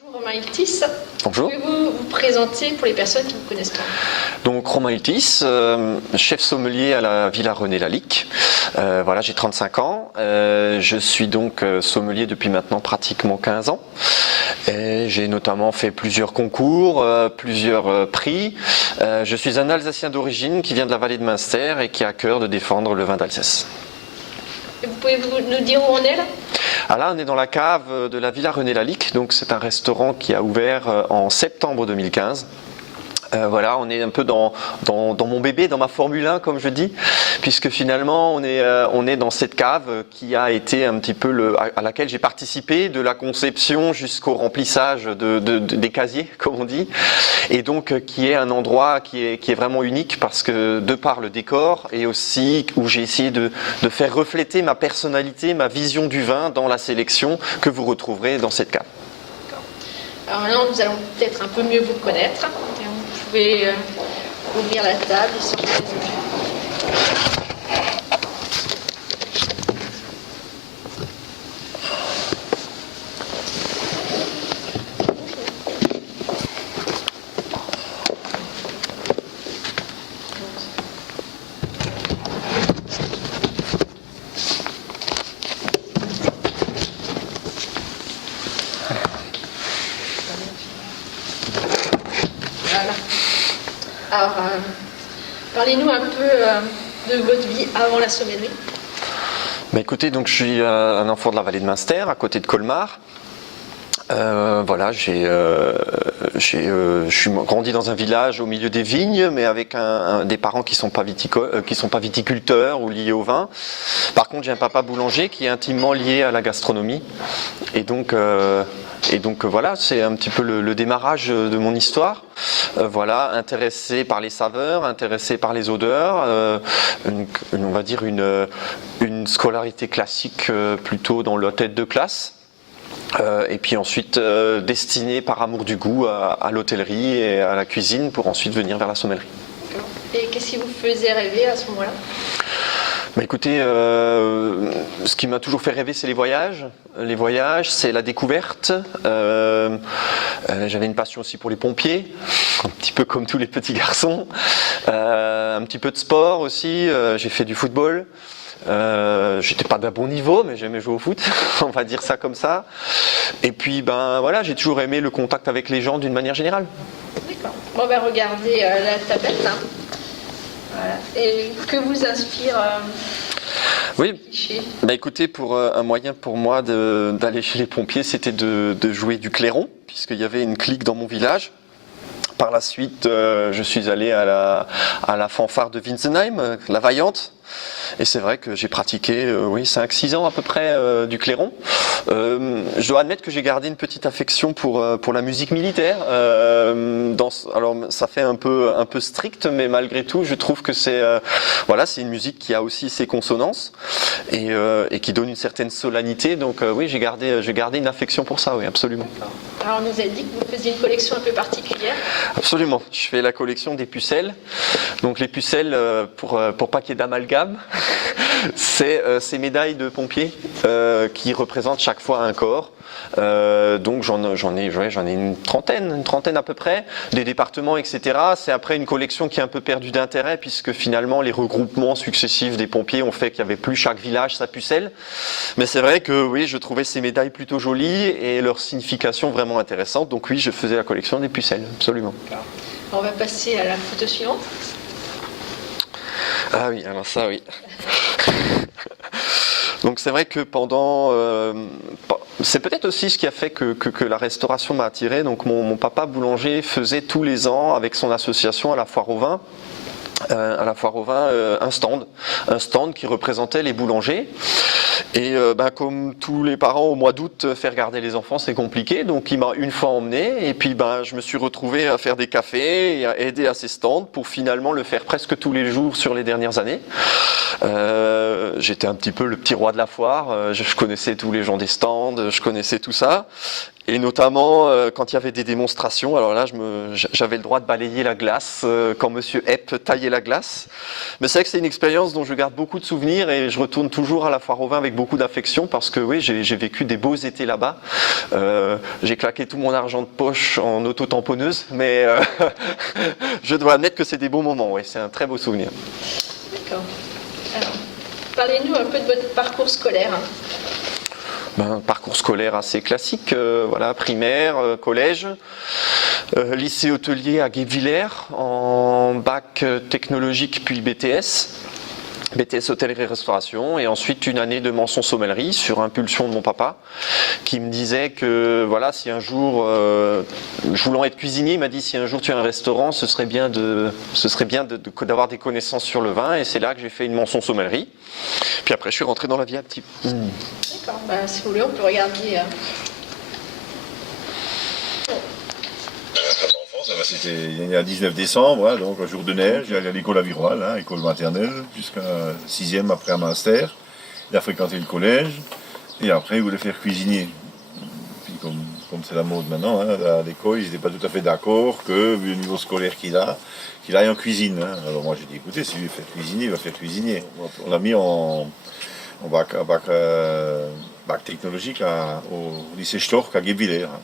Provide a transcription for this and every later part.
Bonjour Romain Iltis. Bonjour. Pouvez-vous vous présenter pour les personnes qui ne vous connaissent pas? Donc Romain Iltis, chef sommelier à la Villa René Lalique. Voilà, j'ai 35 ans. Je suis donc sommelier depuis maintenant pratiquement 15 ans. Et j'ai notamment fait plusieurs concours, plusieurs prix. Je suis un Alsacien d'origine qui vient de la vallée de Münster et qui a à cœur de défendre le vin d'Alsace. Et vous pouvez nous dire où on est là? Ah là, on est dans la cave de la Villa René Lalique, donc c'est un restaurant qui a ouvert en septembre 2015. Voilà, on est un peu dans mon bébé, dans ma Formule 1 comme je dis, puisque finalement on est dans cette cave qui a été un petit peu à laquelle j'ai participé de la conception jusqu'au remplissage des casiers comme on dit, et donc qui est un endroit qui est vraiment unique parce que de par le décor et aussi où j'ai essayé de faire refléter ma personnalité, ma vision du vin dans la sélection que vous retrouverez dans cette cave. Alors maintenant nous allons peut-être un peu mieux vous connaître. Vous pouvez ouvrir la table et sortir les objets. Alors, parlez-nous un peu de votre vie avant la sommellerie. Bah écoutez, donc je suis un enfant de la vallée de Münster, à côté de Colmar. Voilà, je suis grandi dans un village au milieu des vignes, mais avec des parents qui sont pas viticulteurs ou liés au vin. Par contre, j'ai un papa boulanger qui est intimement lié à la gastronomie, et donc voilà, c'est un petit peu le démarrage de mon histoire. Voilà, intéressé par les saveurs, intéressé par les odeurs, on va dire une scolarité classique plutôt dans la tête de classe. Et puis ensuite destiné par amour du goût à l'hôtellerie et à la cuisine pour ensuite venir vers la sommellerie. Et qu'est-ce qui vous faisait rêver à ce moment-là? Bah écoutez, ce qui m'a toujours fait rêver, c'est les voyages. Les voyages, c'est la découverte. J'avais une passion aussi pour les pompiers, un petit peu comme tous les petits garçons. Un petit peu de sport aussi. J'ai fait du football. J'étais pas d'un bon niveau, mais j'aimais jouer au foot, on va dire ça comme ça. Et puis ben voilà, j'ai toujours aimé le contact avec les gens d'une manière générale. D'accord. Bon ben regardez la tablette. Hein. Voilà. Et que vous inspire Oui, bah écoutez, pour un moyen pour moi d'aller chez les pompiers, c'était de jouer du clairon, puisqu'il y avait une clique dans mon village. Par la suite, je suis allé à la fanfare de Winsenheim, la Vaillante. Et c'est vrai que j'ai pratiqué 5-6 ans à peu près du clairon. Je dois admettre que j'ai gardé une petite affection pour la musique militaire. Alors ça fait un peu strict, mais malgré tout, je trouve que c'est une musique qui a aussi ses consonances et qui donne une certaine solennité. Donc oui, j'ai gardé une affection pour ça, oui, absolument. Alors on nous a dit que vous faisiez une collection un peu particulière. Absolument, je fais la collection des pucelles. Donc les pucelles, pour pas qu'il y ait d'amalgame, c'est ces médailles de pompiers qui représentent chaque fois un corps. Donc j'en ai une trentaine à peu près, des départements, etc. C'est après une collection qui est un peu perdue d'intérêt puisque finalement les regroupements successifs des pompiers ont fait qu'il n'y avait plus chaque village sa pucelle. Mais c'est vrai que oui, je trouvais ces médailles plutôt jolies et leur signification vraiment intéressante. Donc oui, je faisais la collection des pucelles, absolument. On va passer à la photo suivante. Ah oui, alors ça oui. Donc c'est vrai que c'est peut-être aussi ce qui a fait que la restauration m'a attiré. Donc mon papa boulanger faisait tous les ans avec son association à la foire au vin. Un stand qui représentait les boulangers. Et comme tous les parents au mois d'août, faire garder les enfants c'est compliqué, donc il m'a une fois emmené et puis je me suis retrouvé à faire des cafés et à aider à ces stands pour finalement le faire presque tous les jours sur les dernières années. J'étais un petit peu le petit roi de la foire, je connaissais tous les gens des stands, je connaissais tout ça. Et notamment quand il y avait des démonstrations, alors là j'avais le droit de balayer la glace quand Monsieur Epp taillait tailler la glace. Mais c'est vrai que c'est une expérience dont je garde beaucoup de souvenirs et je retourne toujours à la foire au vin avec beaucoup d'affection parce que oui, j'ai vécu des beaux étés là-bas. J'ai claqué tout mon argent de poche en auto-tamponneuse, mais je dois admettre que c'est des beaux moments, oui, c'est un très beau souvenir. D'accord. Alors, parlez-nous un peu de votre parcours scolaire. Parcours scolaire assez classique, voilà, primaire, collège, lycée hôtelier à Guebwiller, en bac technologique puis BTS. BTS hôtellerie-restauration et ensuite une année de mention sommellerie sur impulsion de mon papa qui me disait que voilà, si un jour, voulant être cuisinier, il m'a dit si un jour tu as un restaurant, ce serait bien d'avoir des connaissances sur le vin et c'est là que j'ai fait une mention sommellerie. Puis après je suis rentré dans la vie active. D'accord, si vous voulez on peut regarder. C'était le 19 décembre, hein, donc un jour de neige, j'allais à l'école à Viroal, hein, école maternelle, jusqu'à 6e après à Münster. Il a fréquenté le collège, et après il voulait faire cuisinier. Puis comme c'est la mode maintenant, hein, à l'école, ils n'étaient pas tout à fait d'accord que, vu le niveau scolaire qu'il aille en cuisine. Hein. Alors moi j'ai dit, écoutez, si il veut faire cuisinier, il va faire cuisinier. On l'a mis en bac technologique au lycée Stork à Guebwiller. Hein.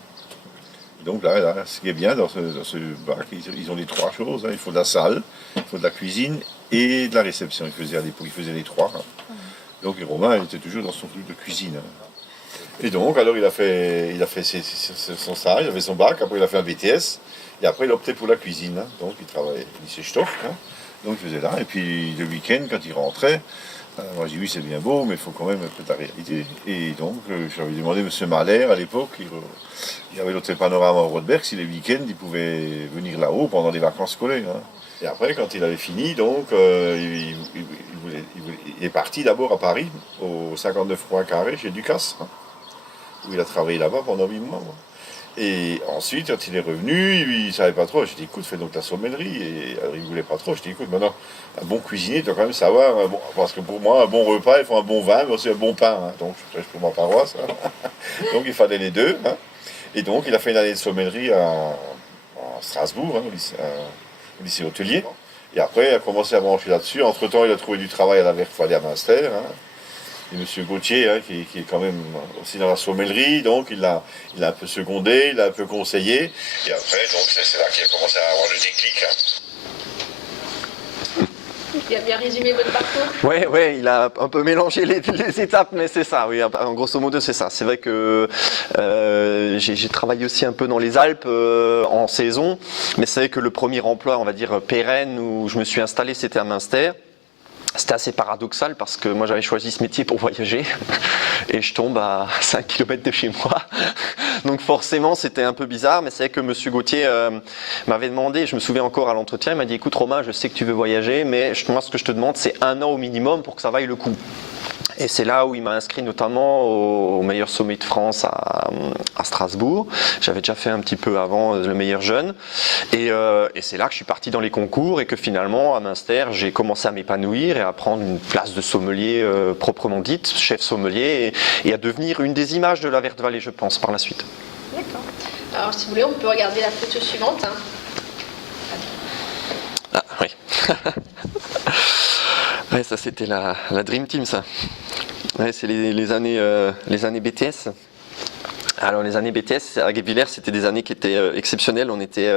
Donc là, ce qui est bien dans ce bac, ils ont les trois choses. Hein. Il faut de la salle, il faut de la cuisine et de la réception. Il faisait à l'époque, il faisait les trois. Hein. Donc Romain, il était toujours dans son truc de cuisine. Hein. Et donc, alors il a fait son stage, il a fait son bac, après il a fait un BTS, et après il a opté pour la cuisine. Hein. Donc il travaillait au lycée Stoff, hein. Donc il faisait là, et puis le week-end, quand il rentrait, moi j'ai dit oui c'est bien beau, mais il faut quand même un peu de la réalité. Et donc j'avais demandé à M. Mahler à l'époque, il y avait l'hôtel Panorama à Rodberg, si les week-ends il pouvait venir là-haut pendant les vacances scolaires. Hein. Et après quand il avait fini, donc il est parti d'abord à Paris, au 59 points carrés chez Ducasse, hein, où il a travaillé là-bas pendant 8 mois. Et ensuite, quand il est revenu, il ne savait pas trop. J'ai dit, écoute, fais donc la sommellerie. Et alors, il ne voulait pas trop. Je dit, écoute, maintenant, un bon cuisinier, tu dois quand même savoir. Parce que pour moi, un bon repas, il faut un bon vin, mais aussi un bon pain. Hein. Donc, je prêche pour ma paroisse. Hein. Donc, il fallait les deux. Hein. Et donc, il a fait une année de sommellerie à Strasbourg, hein, au lycée hôtelier. Et après, il a commencé à brancher là-dessus. Entre-temps, il a trouvé du travail à la Werkfallée à Münster. Hein. Et M. Gauthier, hein, qui est quand même aussi dans la sommellerie, donc il l'a un peu secondé, il l'a un peu conseillé. Et après, donc c'est là qu'il a commencé à avoir le déclic. Hein. Il a bien résumé votre parcours. Oui, il a un peu mélangé les étapes, mais c'est ça, oui, en grosso modo c'est ça. C'est vrai que j'ai travaillé aussi un peu dans les Alpes en saison, mais c'est vrai que le premier emploi, on va dire pérenne, où je me suis installé, c'était à Münster. C'était assez paradoxal parce que moi j'avais choisi ce métier pour voyager et je tombe à 5 km de chez moi. Donc forcément c'était un peu bizarre, mais c'est vrai que M. Gauthier m'avait demandé, je me souviens encore à l'entretien, il m'a dit écoute Romain, je sais que tu veux voyager, mais moi ce que je te demande c'est 1 an au minimum pour que ça vaille le coup. Et c'est là où il m'a inscrit notamment au meilleur sommet de France à Strasbourg. J'avais déjà fait un petit peu avant le meilleur jeune. Et c'est là que je suis parti dans les concours et que finalement, à Münster, j'ai commencé à m'épanouir et à prendre une place de sommelier proprement dite, chef sommelier, et à devenir une des images de la Verte Vallée, je pense, par la suite. D'accord. Alors, si vous voulez, on peut regarder la photo suivante. Hein. Ah, oui. Ouais, ça c'était la Dream Team, ça. Ouais, c'est les années BTS. Alors les années BTS à Guebwiller, c'était des années qui étaient exceptionnelles. On était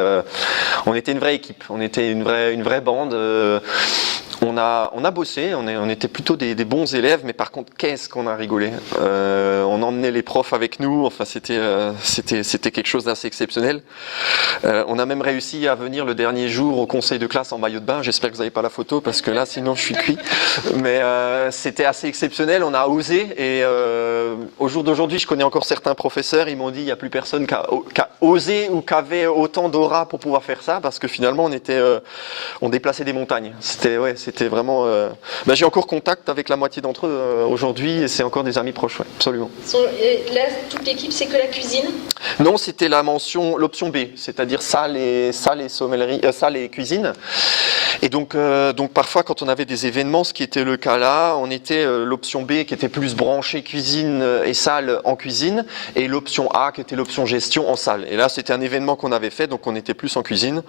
une vraie équipe, on était une vraie bande. On a bossé, on était plutôt des bons élèves, mais par contre, qu'est-ce qu'on a rigolé. On emmenait les profs avec nous, enfin c'était quelque chose d'assez exceptionnel. On a même réussi à venir le dernier jour au conseil de classe en maillot de bain. J'espère que vous n'avez pas la photo, parce que là, sinon je suis cuit. Mais c'était assez exceptionnel, on a osé. Et au jour d'aujourd'hui, je connais encore certains professeurs, ils m'ont dit il n'y a plus personne qui a osé ou qui avait autant d'aura pour pouvoir faire ça, parce que finalement, on déplaçait des montagnes. c'était vraiment... j'ai encore contact avec la moitié d'entre eux aujourd'hui et c'est encore des amis proches, ouais, absolument. Et là, toute l'équipe, c'est que la cuisine? Non, c'était l'option B, c'est-à-dire salle et sommellerie, salle et cuisine. Et donc parfois quand on avait des événements, ce qui était le cas là, on était l'option B qui était plus branchée cuisine et salle en cuisine, et l'option A qui était l'option gestion en salle. Et là c'était un événement qu'on avait fait, donc on était plus en cuisine.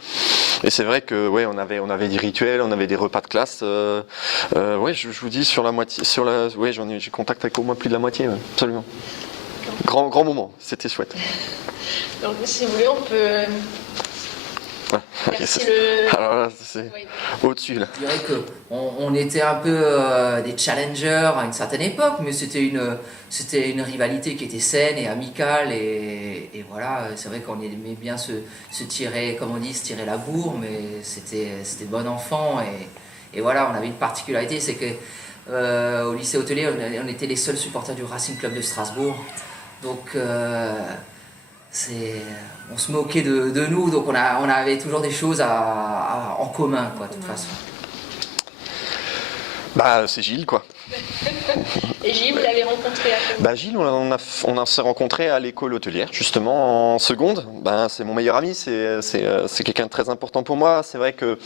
Et c'est vrai que ouais, on avait des rituels, on avait des repas de classe. Ouais, je vous dis sur la moitié, ouais, j'ai contact avec au moins plus de la moitié, ouais, absolument. Grand moment, c'était chouette. Donc si vous voulez, on peut... Ouais. Merci le... Alors là, c'est au-dessus là. Je dirais qu'on était un peu des challengers à une certaine époque, mais c'était une rivalité qui était saine et amicale, et voilà, c'est vrai qu'on aimait bien se tirer, comme on dit, se tirer la bourre, mais c'était bon enfant, et voilà, on avait une particularité, c'est que au lycée hôtelier, on était les seuls supporters du Racing Club de Strasbourg, donc on se moquait de nous, donc on avait toujours des choses en commun, quoi, de toute façon. C'est Gilles, quoi. Et Gilles, vous l'avez rencontré à quoi? Gilles, on s'est rencontré à l'école hôtelière, justement, en seconde. C'est mon meilleur ami, c'est quelqu'un de très important pour moi. C'est vrai que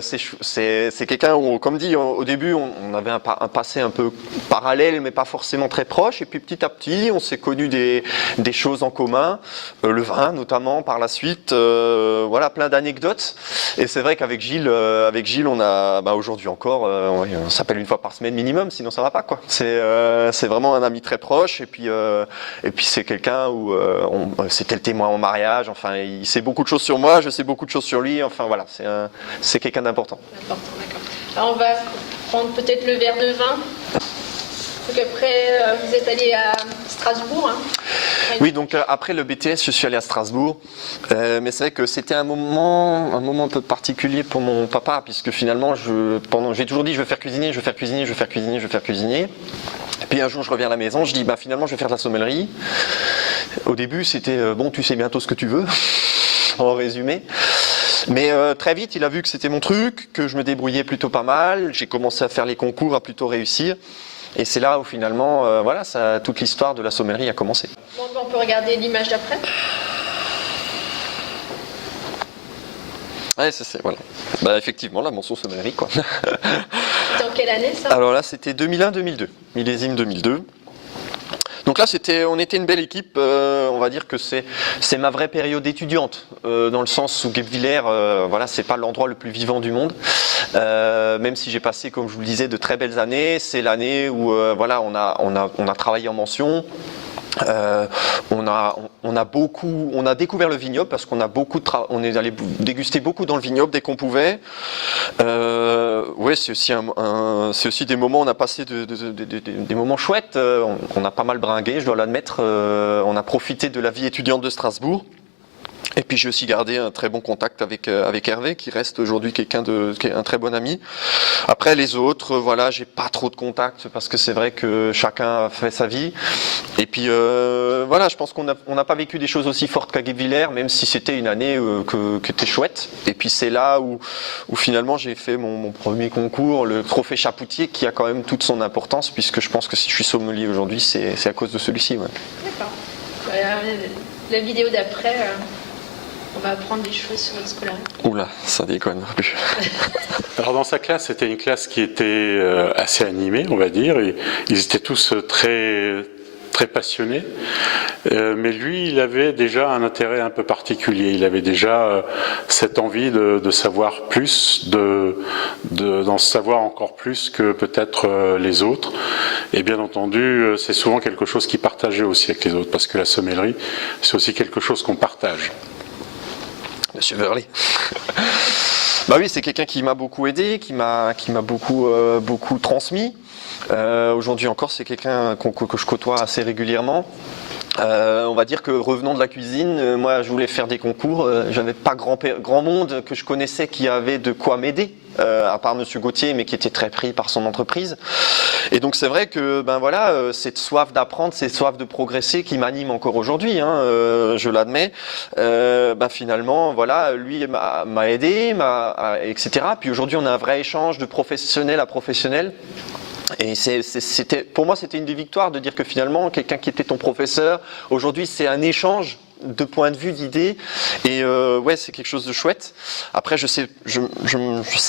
c'est quelqu'un où, comme dit, au début, on avait un passé un peu parallèle, mais pas forcément très proche. Et puis petit à petit, on s'est connus des choses en commun, le vin notamment, par la suite. Voilà, plein d'anecdotes. Et c'est vrai qu'avec Gilles, on a aujourd'hui encore, on s'appelle une fois par semaine minimum, sinon ça va pas, quoi. C'est vraiment un ami très proche, et puis c'est quelqu'un où c'était le témoin en mariage, enfin il sait beaucoup de choses sur moi, je sais beaucoup de choses sur lui, enfin voilà, c'est quelqu'un d'important. Important, d'accord. Alors on va prendre peut-être le verre de vin. Donc après, vous êtes allé à Strasbourg. Hein. Oui, donc après le BTS, je suis allé à Strasbourg. Mais c'est vrai que c'était un moment un peu particulier pour mon papa, puisque finalement, j'ai toujours dit je veux faire cuisinier, je veux faire cuisinier, je veux faire cuisinier, je veux faire cuisinier. Et puis un jour, je reviens à la maison, je dis finalement, je vais faire de la sommellerie. Au début, c'était bon, tu sais bientôt ce que tu veux, en résumé. Mais très vite, il a vu que c'était mon truc, que je me débrouillais plutôt pas mal. J'ai commencé à faire les concours, à plutôt réussir. Et c'est là où finalement, toute l'histoire de la sommellerie a commencé. Bon, on peut regarder l'image d'après. Ouais, voilà. Effectivement, la mention sommellerie, quoi. C'était en quelle année ça? Alors là, c'était 2001-2002, millésime 2002. Donc là, on était une belle équipe. On va dire que c'est ma vraie période étudiante, dans le sens où Guebwiller, c'est pas l'endroit le plus vivant du monde. Même si j'ai passé, comme je vous le disais, de très belles années. C'est l'année où on a travaillé en mention. On a découvert le vignoble parce qu'on on est allé déguster beaucoup dans le vignoble dès qu'on pouvait. C'est aussi des moments, on a passé des moments chouettes. On a pas mal bringué, je dois l'admettre. On a profité de la vie étudiante de Strasbourg. Et puis j'ai aussi gardé un très bon contact avec Hervé, qui reste aujourd'hui qui est un très bon ami. Après les autres, j'ai pas trop de contact parce que c'est vrai que chacun fait sa vie. Et puis je pense qu'on n'a pas vécu des choses aussi fortes qu'à Guebwiller, même si c'était une année qui était chouette. Et puis c'est là où finalement j'ai fait mon premier concours, le trophée Chapoutier, qui a quand même toute son importance, puisque je pense que si je suis sommelier aujourd'hui, c'est à cause de celui-ci. Ouais. D'accord. La vidéo d'après... On va apprendre des choses sur votre scolarité. Oula, ça déconne plus. Alors dans sa classe, c'était une classe qui était assez animée, on va dire. Et ils étaient tous très, très passionnés. Mais lui, il avait déjà un intérêt un peu particulier. Il avait déjà cette envie de savoir plus, d'en savoir encore plus que peut-être les autres. Et bien entendu, c'est souvent quelque chose qu'il partageait aussi avec les autres, parce que la sommellerie, c'est aussi quelque chose qu'on partage. Monsieur Verlet. Oui, c'est quelqu'un qui m'a beaucoup aidé, qui m'a beaucoup transmis. Aujourd'hui encore, c'est quelqu'un que je côtoie assez régulièrement. On va dire que revenant de la cuisine, moi je voulais faire des concours, j'avais pas grand monde que je connaissais qui avait de quoi m'aider, à part Monsieur Gauthier, mais qui était très pris par son entreprise. Et donc c'est vrai que ben voilà, cette soif d'apprendre, cette soif de progresser qui m'anime encore aujourd'hui, hein, je l'admets. Ben finalement, voilà, lui m'a aidé, etc. Puis aujourd'hui on a un vrai échange de professionnel à professionnel. Et pour moi, c'était une des victoires de dire que finalement, quelqu'un qui était ton professeur, aujourd'hui, c'est un échange de points de vue, d'idées. Et ouais, c'est quelque chose de chouette. Après, je sais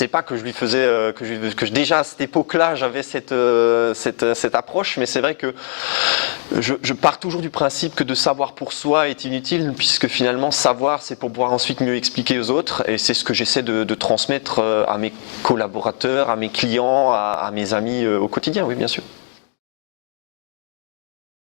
pas que je lui faisais, que déjà à cette époque-là, j'avais cette approche. Mais c'est vrai que je pars toujours du principe que de savoir pour soi est inutile, puisque finalement, savoir, c'est pour pouvoir ensuite mieux expliquer aux autres. Et c'est ce que j'essaie de transmettre à mes collaborateurs, à mes clients, à mes amis au quotidien, oui, bien sûr.